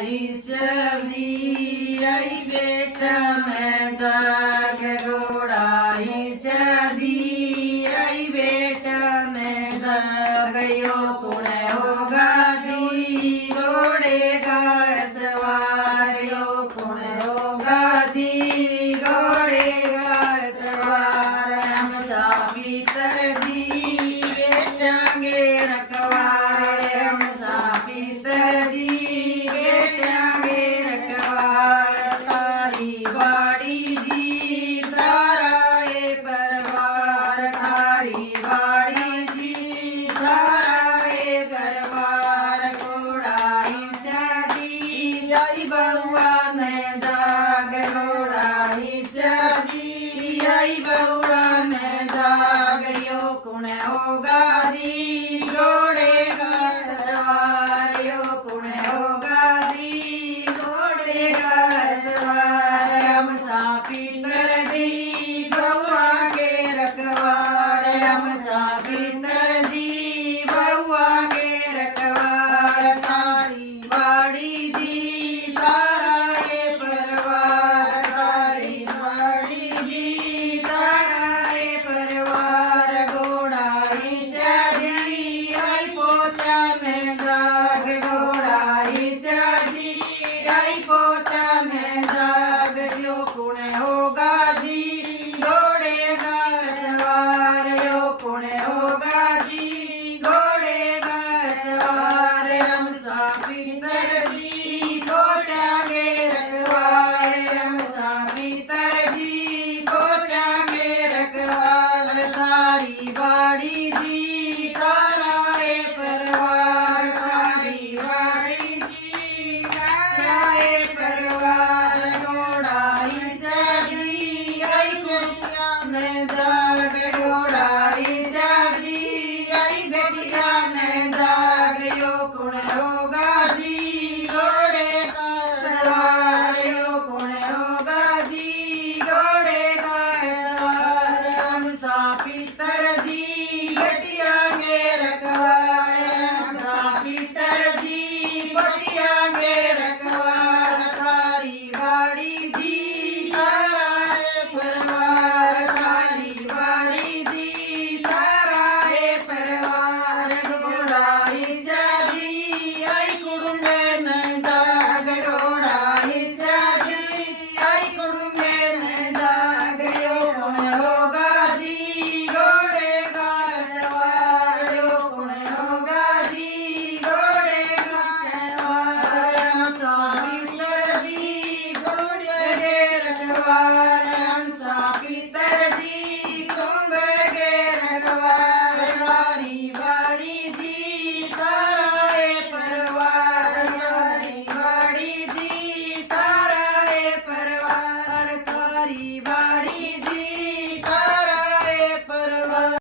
ईश्वरी आई बेटा में दाग गोड़ाई सदी आई बेटा में दाग यो कुणे होगा जी घोड़े का सवार यो कुणे होगा जी घोड़े का सवार हम भीतर जी बेटांगे रखवार हम भीतर जी बहुआ